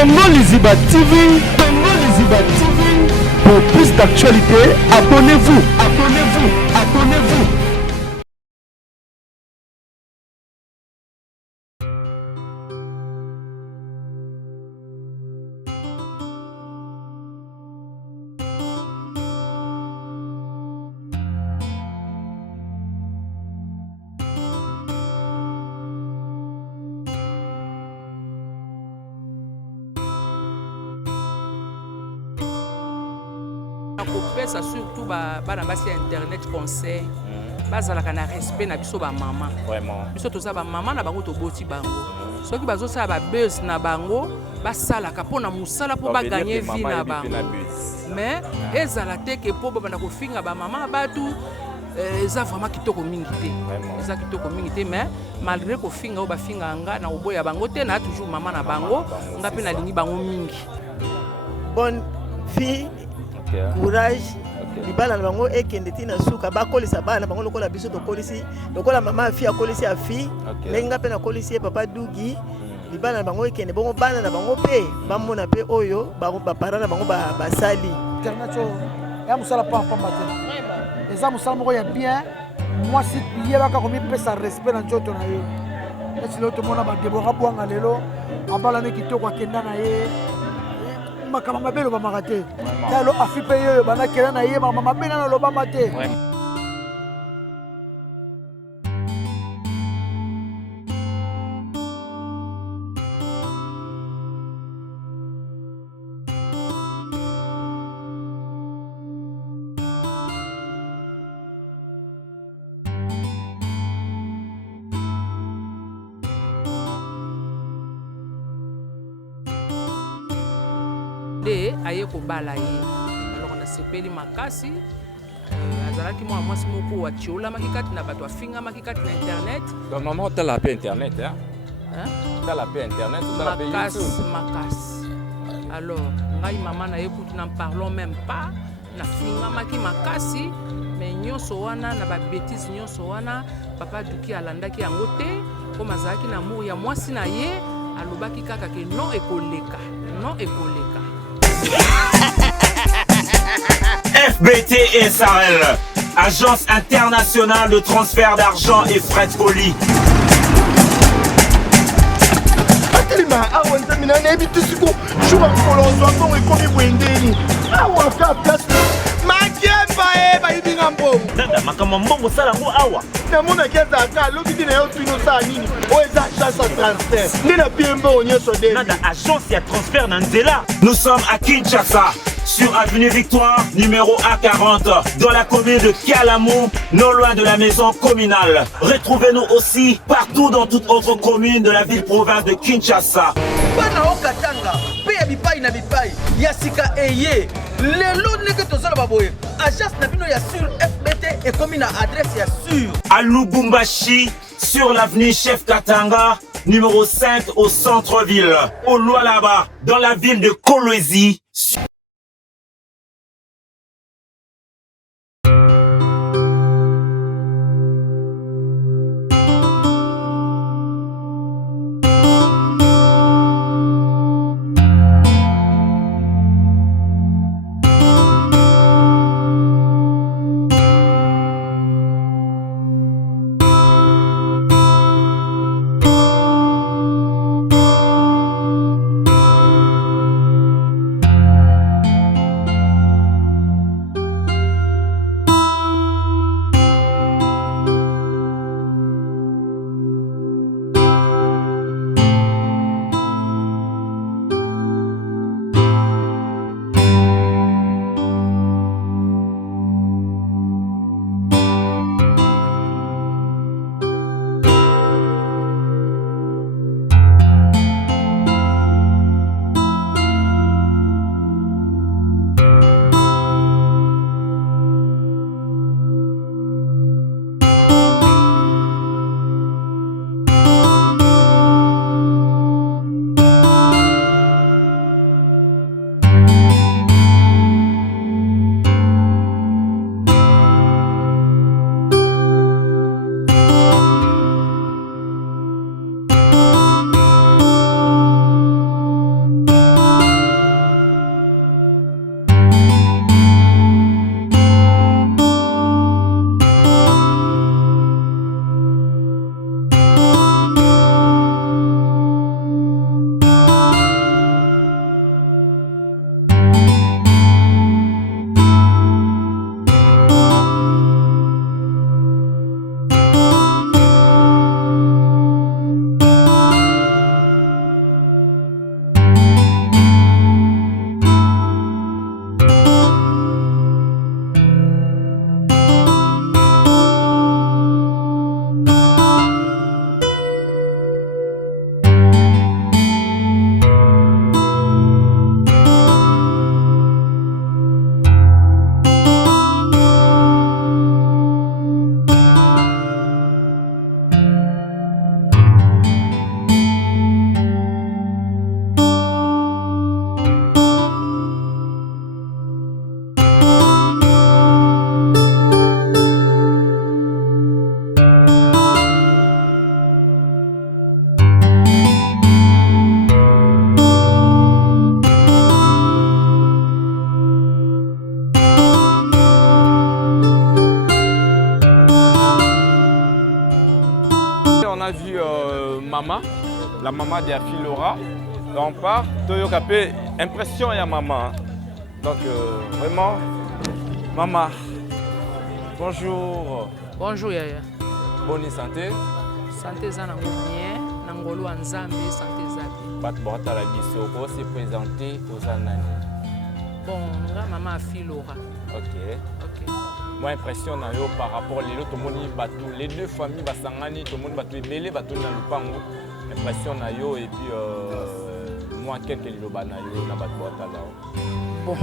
Congo Liziba TV, Congo Liziba TV. Pour plus d'actualités, abonnez-vous, abonnez-vous, abonnez-vous. Ça surtout bana basi internet conseil bazalaka na respect na biso ba mama vraiment biso toza ba mama na bango toboti bango soki bazosala ba buzz na bango basalaka mpona mosala mpo baganye vie na bango mais ezala te ke mpo babanda kofinga ba mama batu eza vraiment kitoko mingi te eza kitoko mingi te mais malgré kofinga oyo bafinga nga na oboya bango te na toujours mama na bango nga mpe nalingi bango mingi. Bonne fille, courage. Libala na bango ekende tina suka bakolisa bana bango lokola biso tokolisi lokola mama afi akolisi afi lenga pe na kolisi papa dugi libala na bango ekende bongo bana na bango pe bamona pe oyo bango bapara na bango basali internet ya musala pa matin eza musala moko ya bien moi si yebaka komi pesa respect na njoto na ye esi lo tomona ba Deborah Bwanga lelo abala ne kitoko akenda na ye makama mabelo bamaka te talo afipe yoyo banakela na ye makama mabena na lobama te. Aye kobala ye alors na sepeli makasi azalaki mwa mwasi moko watiola makikati na bato afinga makikati na internet donc maman t'as la paix internet hein t'as la paix internet t'as la paix makasi alors ngai mama na ye kutu n'en parlons même pas na finga maki makasi mais nyonso wana na ba bêtise nyonso wana papa duki alandaki yango te ko mazaki na amour ya mwasi na ye alobaki kaka ke non ekoleka FBT SARL, Agence internationale de transfert d'argent et frais de colis. Nada makama mbongo sala ngo awa namona kiaza ka loki na yo twino sa nini o eza agence transfert ndina biembe onyeso de nada agence ya transfert na nzela. Nous sommes à Kinshasa, sur avenue Victoire, numéro A40, dans la commune de Kialamou, non loin de la maison communale. Retrouvez-nous aussi partout dans toute autre commune de la ville-province de Kinshasa. Bana okatanga, pe ya bipai na bipai, ya sika eye. Lelo neke tozala baboye. Agence na bino ya sur FBT et commune adresse ya sur. À Lubumbashi, sur l'avenue Chef Katanga, numéro 5 au centre-ville. Au Lualaba, dans la ville de Kolwezi. la maman de Afi Laura. Donc, on part, Toyoka Pe, impression ya maman. Donc, vraiment, maman, bonjour. Bonjour, Yaya. Bonne santé. Santé za nango bien, nangolo anzambe, santé za bien. Bat Borata la biso, on s'est présenté aux Anani. Bon, nga maman Afi Laura. Ok. Moi, impression na yo par rapport aux les deux familles, Basangani, tout le monde batou belé, batou na lupango. Impression na yo et puis moi quelques liloba na yo na Bat Borata là. Bon.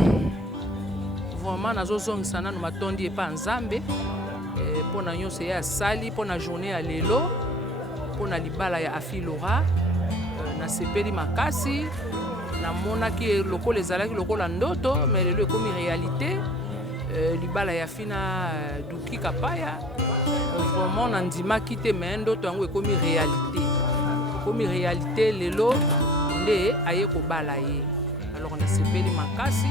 Vraiment nazozongisa nanu matondi epa nzambe. Pour na nyonso ya sali, pour na journée ya lelo, pour na libala ya Afi Laura, na sepeli makasi, na monaki lokola ezalaki lokola ndoto, mais lelo ekomi réalité. Libala ya fina Duki Kapaya, vraiment na ndimaki te, mais ndoto yango ekomi réalité. Ekomi réalité lelo nde aye kobala ye. Alors na sepeli makasi.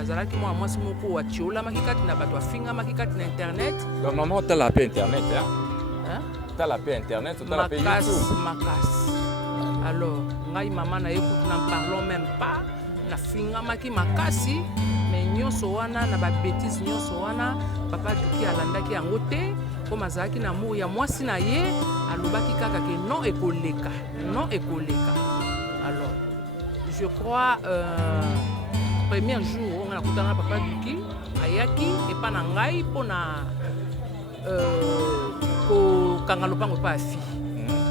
Azalaki moi mwasi moko wa chiola makikati na bato afinga makikati na internet. Donc maman t'as la paix internet hein? T'as la paix internet, t'as la paix YouTube. Makas. Alors, ngai maman na écoute n'en parlons même pas. Na finga maki makasi, mais nyonso wana na ba bêtises nyonso wana, papa Duki alandaki yango te, comme azalaki na amour ya mwasi na ye, alobaki kaka ke non ekoleka, non ekoleka. Alors, je crois premier jour on a kutana papa Duki ayaki epa na ngai pona ko kangalo pango pa fi.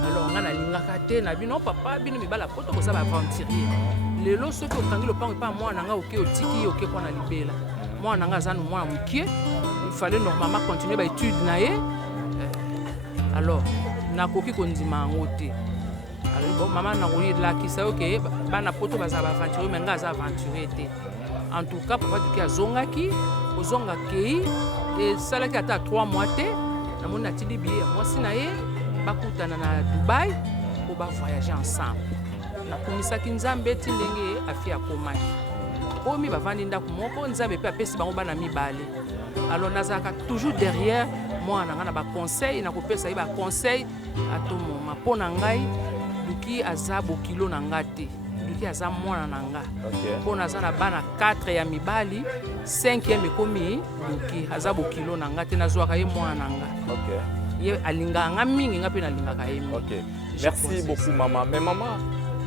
Alors nga na lingaka te na bino papa bino mibala poto ko sa ba aventurier. Lelo soki okangi lopango epa mwana nga oke otiki oke pona libela. Mwana nga zanu mwana mukie. Il fallait normalement continuer ba étude na ye. Alors nakoki kondima ngo te. Alors bon maman na koyi lakisa oke bana poto baza ba aventurier mais nga za aventurier te. En tout cas, papa Duki a zongaki, ozonga kei, et salaki ata 3 mois te, na moni atili billet moi sinaye, bakutana na Dubaï, pour ba voyager ensemble. Na kumisaki nzambe ti ndenge afi akomaki. Omi bavandi ndako moko nzambe pe apesi bango bana mibale. Alors nazaka toujours derrière moi na ba conseil na kopesa ba conseil atomo mapona ngai Duki azabo kilo na ngate. Duki aza mwana nanga. Pona aza na bana 4 ya mibali, 5e ekomi Duki azabo kilo na ngate nazwaka ye mwana nanga. Ye alinga nga mingi nga pe na linga ka ye. Merci beaucoup maman. Mais maman,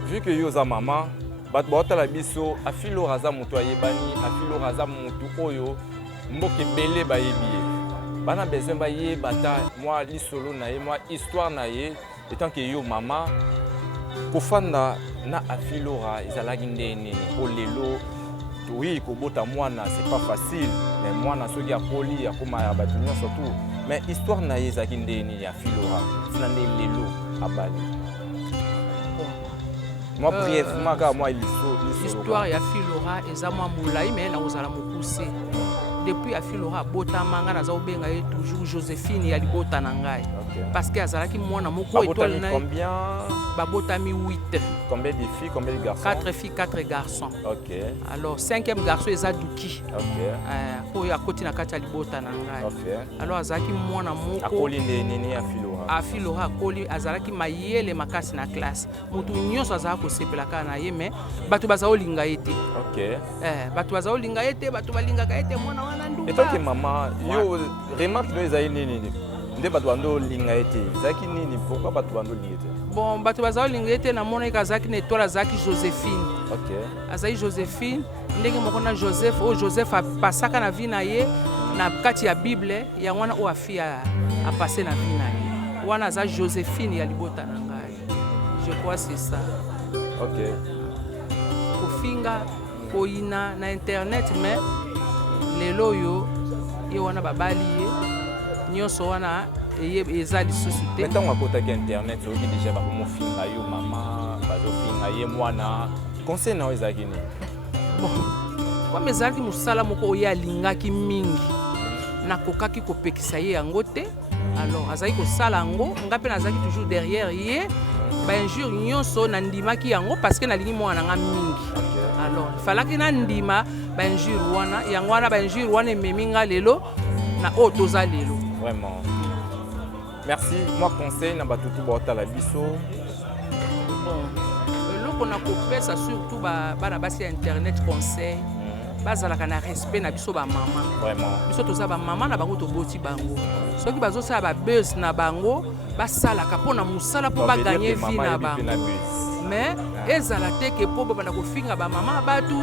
vu que yo za maman, bat bota la biso Afi Laura za mutu ayebani, Afi Laura za mutu oyo mboke belé ba yebiye. Bana besoin ba ye bata moi lisolo na ye, moi histoire na ye, étant que yo maman kofanda na Afi Laura ezalaki ndeni po lelo oui kobota mwana c'est pas facile mais mwana soki akoli akoma ya bato nyonso surtout mais histoire na ye ezalaki ndeni ya Afi Laura tina nde lelo abali moi brièvement car moi l'histoire ya Afi Laura eza mwa molai mais na ozala mokuse depuis Afi Laura botama nga naza obenga ye toujours Joséphine ya libota na ngai parce que azalaki mwana moko étoile na combien babotami 8. Combien de filles, combien de garçons? 4 filles, 4 garçons. Ok. Alors 5e garçon eza Duki. Ok. Oyo akoti na kati ya libota na ngai. Ok. Alors azalaki mwana moko akoli nini Afi Laura. Afi Laura akoli azalaki mayele makasi na classe. Mutu nyonso azalaka kosepelaka na ye mais bato bazao linga ye te. Ok. Bato bazao linga ye te, bato balingaka ye te mwana wana nduka. Et toi que maman, yo remarque no ezali nini? Nde bato bando linga ye te. Ezaki nini? Pourquoi bato bando linga ye te? Bon, bato bazao linga ye te na mona ekazaki na étoile azalaki Joséphine. Ok. Azali Joséphine, ndenge moko na Joseph, o Joseph apasaka na vie na ye na kati ya Bible, ya wana o afi a passé na vie na ye. Wana aza Joséphine ya libota na ngai. Je crois c'est ça. Ok. Kofinga koina na internet mais lelo yo ye wana babali ye nyonso wana eza lisusu te. Mais ntango akotaki internet oyoki déjà bakomofinga yo mama bazofinga ye mwana conseil na yo ezalaki nini? Bon comme ezalaki mosala moko oyo alingaki mingi nakokaki kopekisa ye yango te. Alors azalaki kosala yango nga mpe nazalaki toujours derrière ye bainjure nyonso nandimaki yango parce que nalingi mwana nga mingi. Alors falaki nandima bainjure wana yango wana bainjure wana ememi nga lelo na oyo toza lelo. Vraiment. Merci. Moi conseil na batutu bota la biso bon eloko na kopesa surtout bana basi ya internet conseil bazalaka na respect na biso bamama biso toza bamama na bango toboti bango soki bazosala babus na bango basalaka mpona mosala mpo baganye vi na bango mais ezala te ke mpo babanda kofinga bamama batu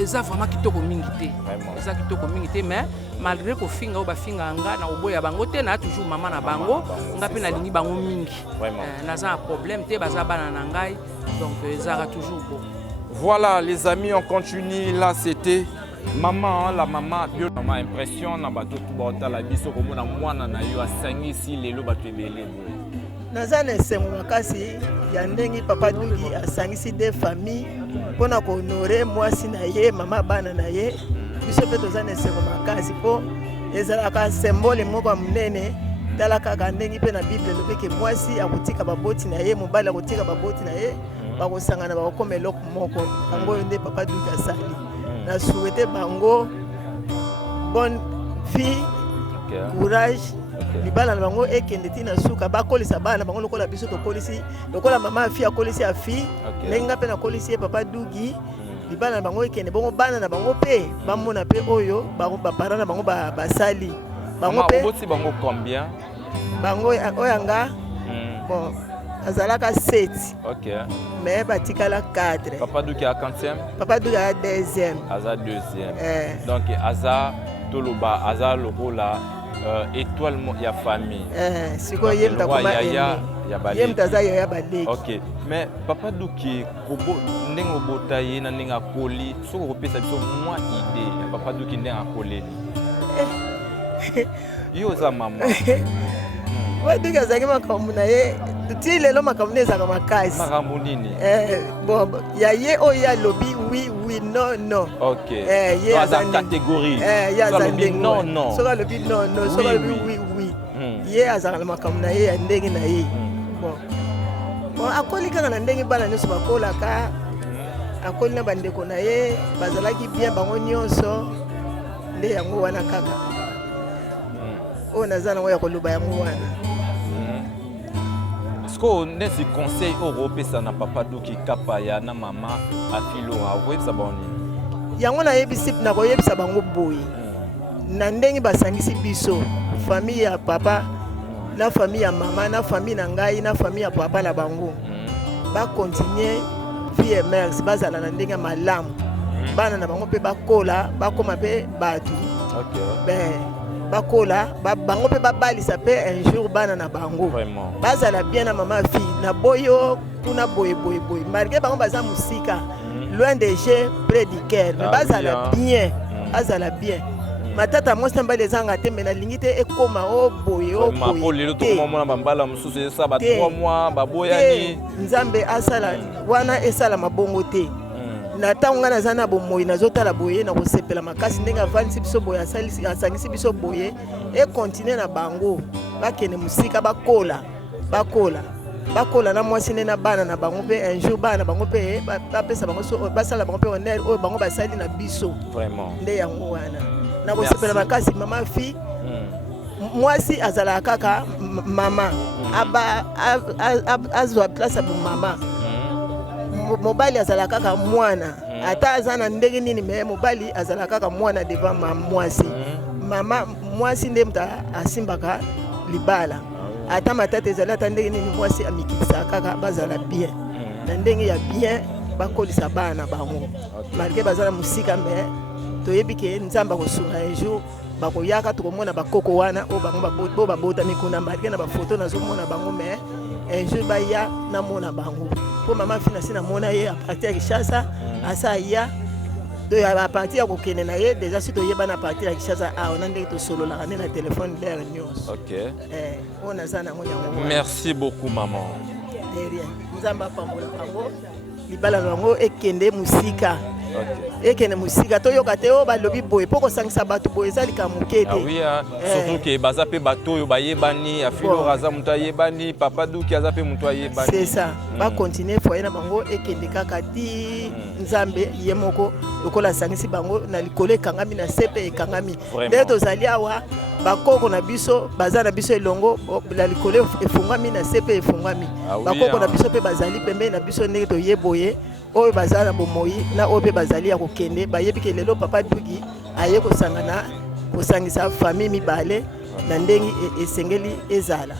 eza vraiment kitoko mingi te eza kitoko mingi te mais malgré kofinga oyo bafinga nga na koboya bango te na toujours mama na bango nga mpe nalingi bango mingi naza na problème te baza bana na ngai donc ezalaka toujours bon. Voilà les amis, on continue. Là c'était maman, la maman. Maman impression na bato tout bota la biso komona mwana na yo asangisi lelo bato ebele. Naza na esengo makasi ya ndenge papa Dugi asangisi des familles mpona kohonore mwasi na ye mama bana na ye biso mpe toza na esengo makasi mpo ezalaka symbole moko ya monene tala kaka ndenge mpe na bible elobi ke mwasi akotika baboti na ye mobali akotika baboti na ye bakosangana bakokoma eloko moko yango oyo nde papa Dugi asali na souhaite bango bonne vie courage libala na bango ekende tina suka bakolisa bana bango lokola biso tokolisi lokola mama afi akolisi afi ndenge nga mpe nakolisi ye papa Dugi libala na bango ekende bongo bana na bango mpe bamona mpe oyo bapara na bango basali bango mpe oboti bango combien bango oyo nga bon azalaka 7 mais batikala 4 papa Dugi a 4e papa Dugi a 2e aza 2e donc aza toloba aza lokola étoile ya famille siko ye mtakoma ye mtaza ya baleki OK mais papa Dugi kobo ndenge obota ye na ndenge akoli soko kopesa biso mwa idée ya papa Dugi ndenge akoleli yo za mama papa Dugi azalaki makambo na ye ti lelo makambo ezalaka makasi makambo nini bon ya ye oyo alobi oui non OK ye aza catégorie soki non soki alobi non soki alobi oui ye azalaka na makambo na ye ya ndenge na ye bon akoli kaka na ndenge bana nyonso bakolaka akoli na bandeko na ye bazalaki bien bango nyonso nde yango wana kaka oyo naza nango ya koloba yango wana Sko nesi conseil opesa na papa Dugi kapa ya na mama afilora okoyebisa boni yango nayebisi na koyebisa bango boye na ndenge basangisi biso famille ya papa na famille ya mama na famille na ngai na famille ya papa na bango bakontinue vie et mère bazala na ndenge malamu bana na bango mpe bakola bakoma mpe bato bakola bango mpe babalisa mpe un jour bana na bango bazala bien na mama fille na boyo kuna boye malgré bango baza musika loin de jeu près du cœur mais bazala bien matata mwasi mbali ezanga te mais nalingi te ekoma boye lelo tokomona bambala mosusu esa ba 3 mois baboyani nzambe asala wana esala mabongo te na ntango nga naza na bomoi nazotala boye na kosepela makasi ndenge avandisi biso boye asangisi biso boye ekontinue na bango bakende mosika bakola na mwasi nde na bana na bango mpe un jour bana na bango mpe bapesa bango basala bango mpe honneur oyo bango basali na biso nde yango wana na kosepela makasi mama fille mwasi azalaka kaka mama azwa place ya bomama mobali azalaka kaka mwana ata aza na ndenge nini me mobali azalaka kaka mwana devant mwasi mama mwasi nde mutu asimbaka libala ata matata ezali ata ndenge nini mwasi amikisaka kaka bazala bien na ndenge ya bien bakolisa bana na bango malgré bazala musika me toyebi ke nzambe akosunga un jour bakoyaka tokomona bakoko wana oyo bango babotami kuna malgré na bafoto nazomona bango me un jour baya namona bango mpo mama fina si namona ye apartir ya Kinshasa asa ya do apartir ya kokende na ye deja si toyeba na apartir ya Kinshasa awa na ndenge tosololaka nde na telefone lere nyonso oyo naza nango yango. Merci beaucoup maman. Derrière nzambe apambola bango libala na bango ekende musika ekende musika toyoka te oyo balobi boye mpo kosangisa bato boye eza likambo moke te surtout ke baza mpe bato oyo bayebani afilora aza moto ayebani papa Dugi aza mpe moto ayebani c'est ça bakontinue foye na bango ekende kaka ti nzambe ye moko lokola asangisi bango na likolo ekangami na se mpe ekangami nde tozali awa bakoko na biso baza na biso elongo la likolo efungwami na sepe efungwami bakoko na biso pe bazali pembe na biso ndenge toyeboye oyo baza na bomoi na oyo pe bazali ya kokende bayebi ke lelo papa Dugi aye kosangisa famille mibale na ndenge esengeli ezala.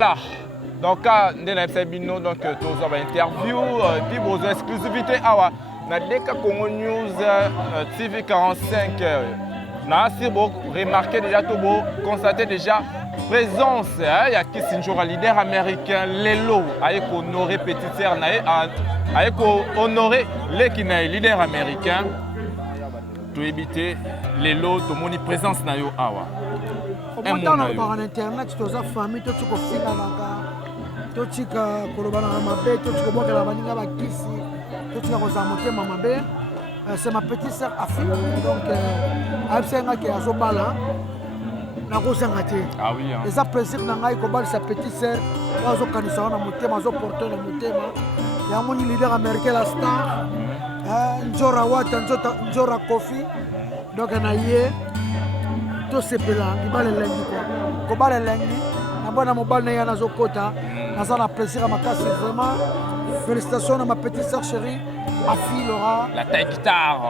Là, donc, nous avons donc une interview, puis vos exclusivités. Dans le Congo News TV 45, nous avons remarqué déjà, constaté déjà présence. Il y a Kissinger, leader américain, Lelo, avec honoré petite sœur, avec honoré les leader américain. Tout éviter Lelo, tout le monde présence na yo awa. En internet, tu as famille, tu as tu as c'est ma petite sœur Afi, donc ah oui, et ça plaisir sa petite sœur, leader américain la star, Njora Wata, Njora Kofi, donc to sepela ngibale lengi ko bale lengi na bona mobile na yana zokota na ça la plaisir à ma casse vraiment félicitations à ma petite sœur chérie Afi Laura la taille guitare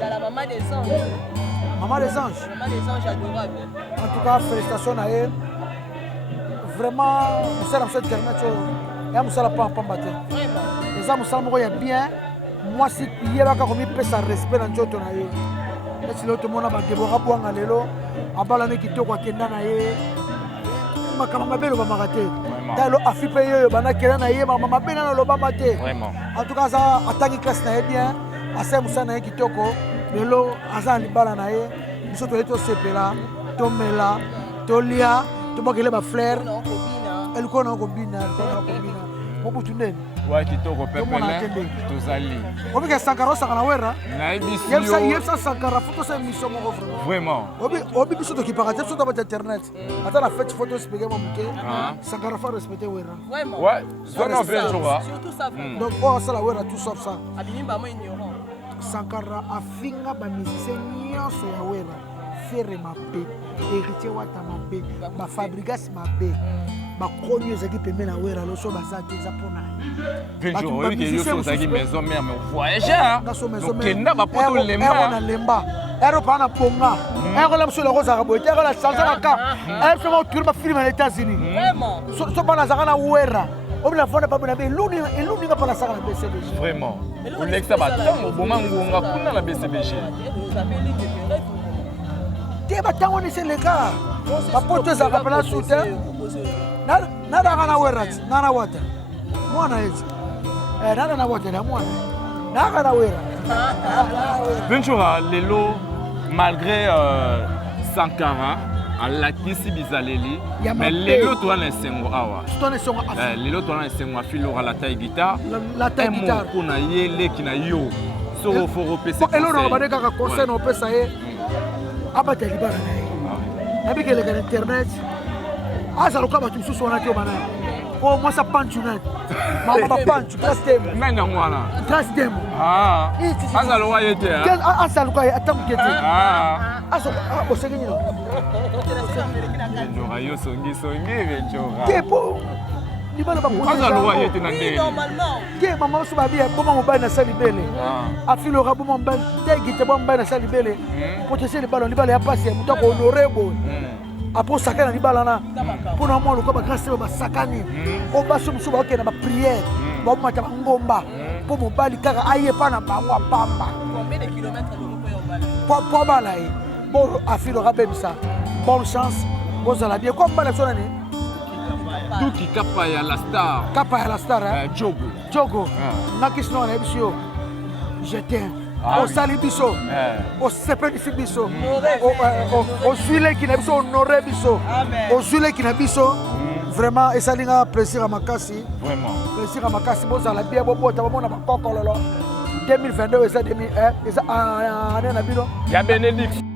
la maman des anges maman des anges adorable en tout cas félicitations à elle vraiment on s'est lancé internet et on s'est la pas battre les hommes ça me bien moi si hier ka komi pesa respect na njoto na ye esi lo tomona ba Deborah Bwanga lelo abala ne kitoko akenda na ye makama mabelo ba makate talo afipe yo bana kena na ye mama mabena na loba mate vraiment en tout cas ça atangi classe na ye bien asa musa na ye kitoko lelo aza libala na ye biso to eto sepela to mela to lia to bakele ba fleur elle kona ko bina mobutu nene ouais kitoko pepele tozali obi ka sankara sakana wera na ibisio yebsa sankara photo sa mission mo vraiment obi biso to kipaka te soto ba internet ata la fête photo spégué mo muke sankara fa respecter wera vraiment ouais zona ventura surtout ça donc oh ça la wera tout sauf ça abimi ba mo ignorant sankara afinga ba musicien nyonso ya wera fere mabe héritier wata mabe ba fabrigas mabe bakonyo ezaki pembe na wera loso bazate eza mpona venture oyoki yoso ozalaki maison mère mais voyageur okenda bapoto lemba lemba ero pa na bonga ero la biso lekozaka boye te ero la change kaka ero fema oturi bafilme na états-unis so bana azaka na wera obina fona babona be eluninga mpo nasaka na bcbg vraiment olekisa batango oboma ngonga kuna na bcbg te batango niseleka bapoto ezalaka mpena su te nadaka na wera ti nana wata mwana eti nana na wata na mwana naka na wera ventura lelo malgré Sankara alakisi bizaleli mais lelo toza na esengo awa lelo toza na esengo afilora la taille guitare mpona ye leki na yo soko foko opesa elonaka bade kaka conseil na opesa ye abata libala na ye nabiki eleka na internet azaluka bato mosusu wana te obana o mwasa panchu nani bapanchu grâce demo nani yango wana grâce demo azaluka ye te azaluka ye atanguke te bosenge nino ventura yo songisongi ventura te po libala azaluka ye te na ndenge te mama mosusu babia boma mobali na sa libele afilora boma mobali te gite boma mobali na sa libele potese libala ya pasi ya moto akohonore boye après sakana na libala na mpona mwa lokola bagrâce te basakani o baso mosusu bakokende na bapriere baomata bangomba mpo mobali kaka aye epa na bango apamba po abala ye bo afilora bebisa bonne chance bozala bien ko mbala so nani tuki kapa ya la star jogo nakisino na yebiso yo je t'aime osali biso osepelisi biso ozwileki na biso honore biso ozwileki na biso vraiment esalinga plaisir ya makasi plaisir ya makasi bozala bien bobota bomona bakokololo 2022 eza ane na bino ya bénédiction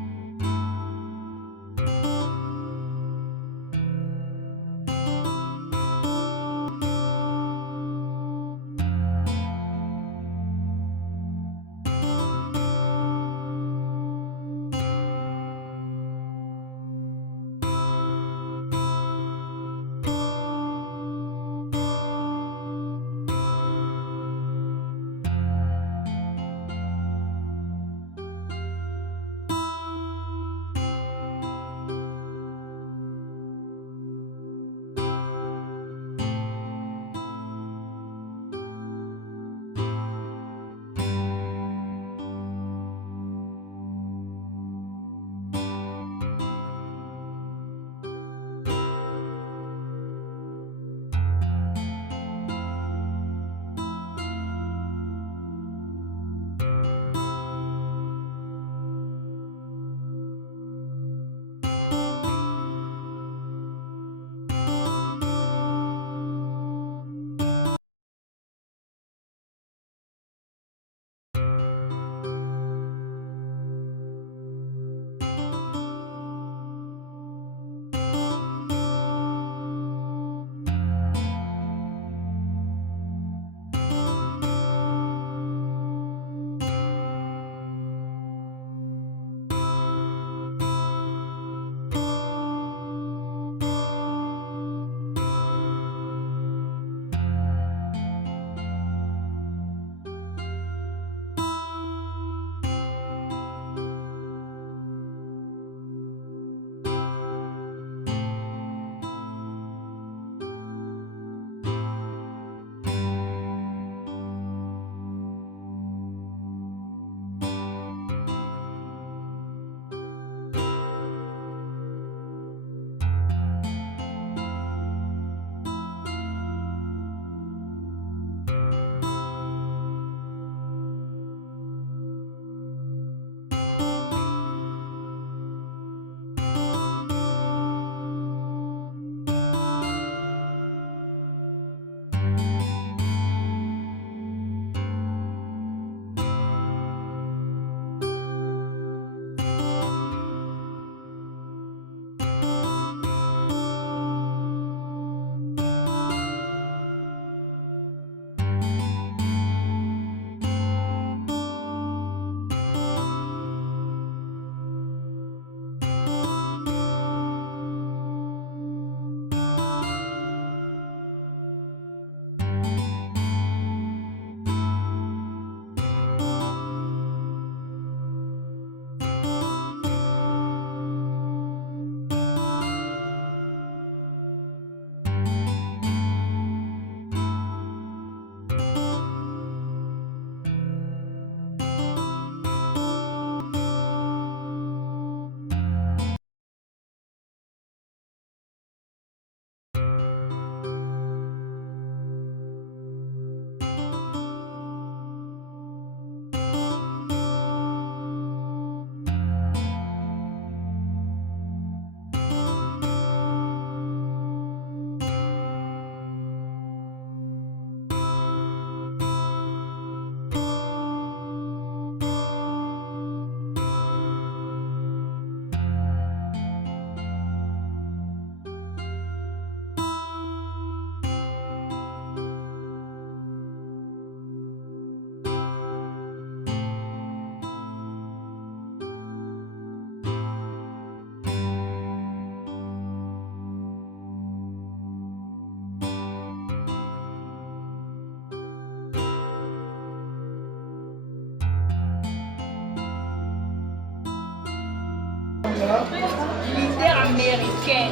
Leader américain.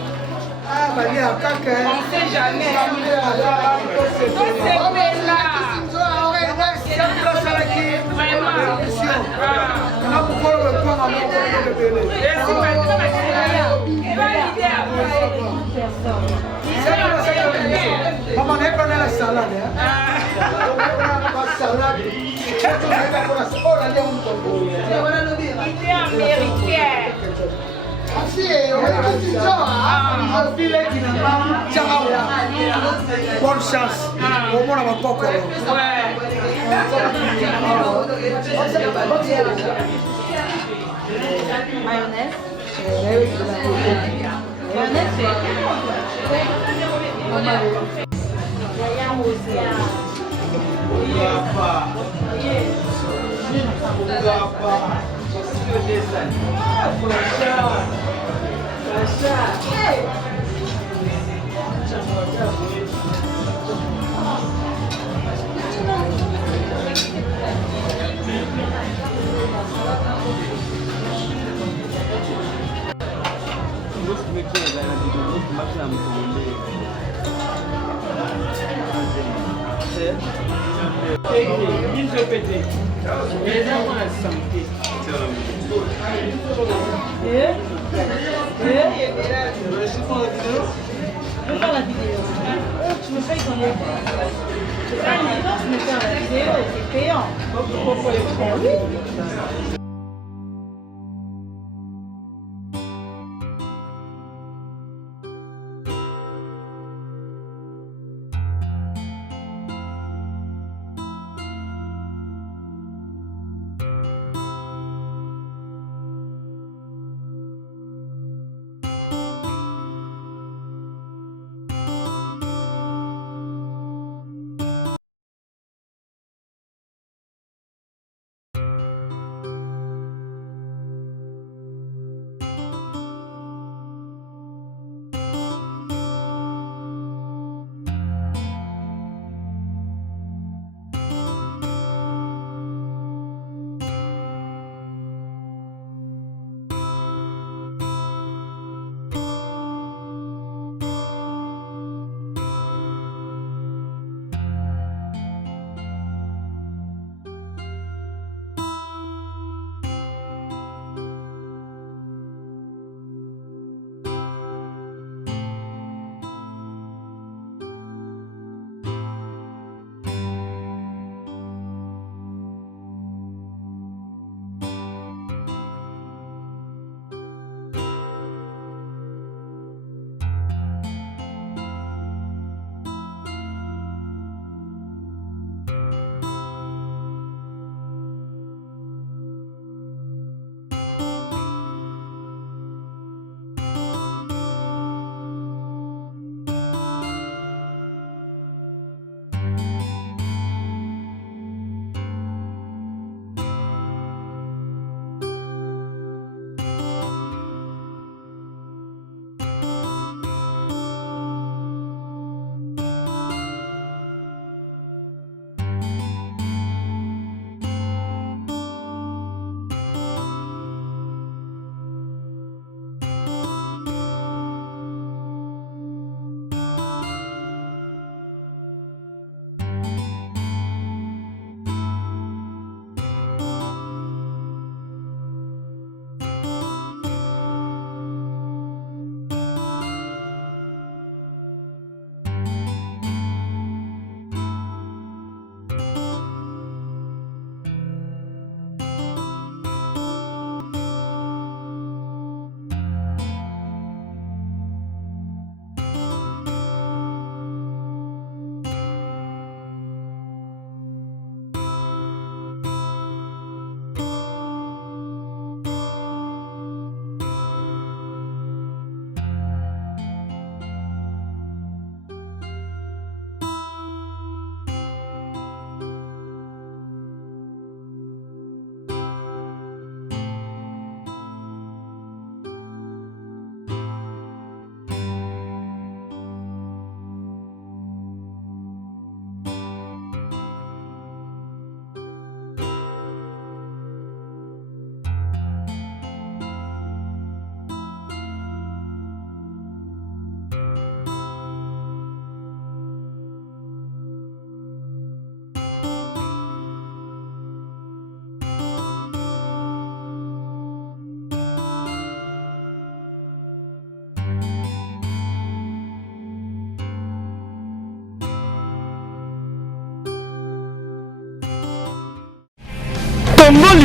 Ah, bah, il y a caca. On sait jamais. Maman, elle prenait la salade. Leader américain. Bonne chance. Au moins, on va pas Mayonnaise. Mayonnaise, Tu me payes ton écran. C'est pas une écran, tu me fais la vidéo, c'est payant. Oui.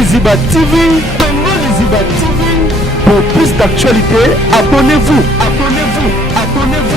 Liziba TV, Congo Liziba TV. Pour plus d'actualités, abonnez-vous, abonnez-vous, abonnez-vous.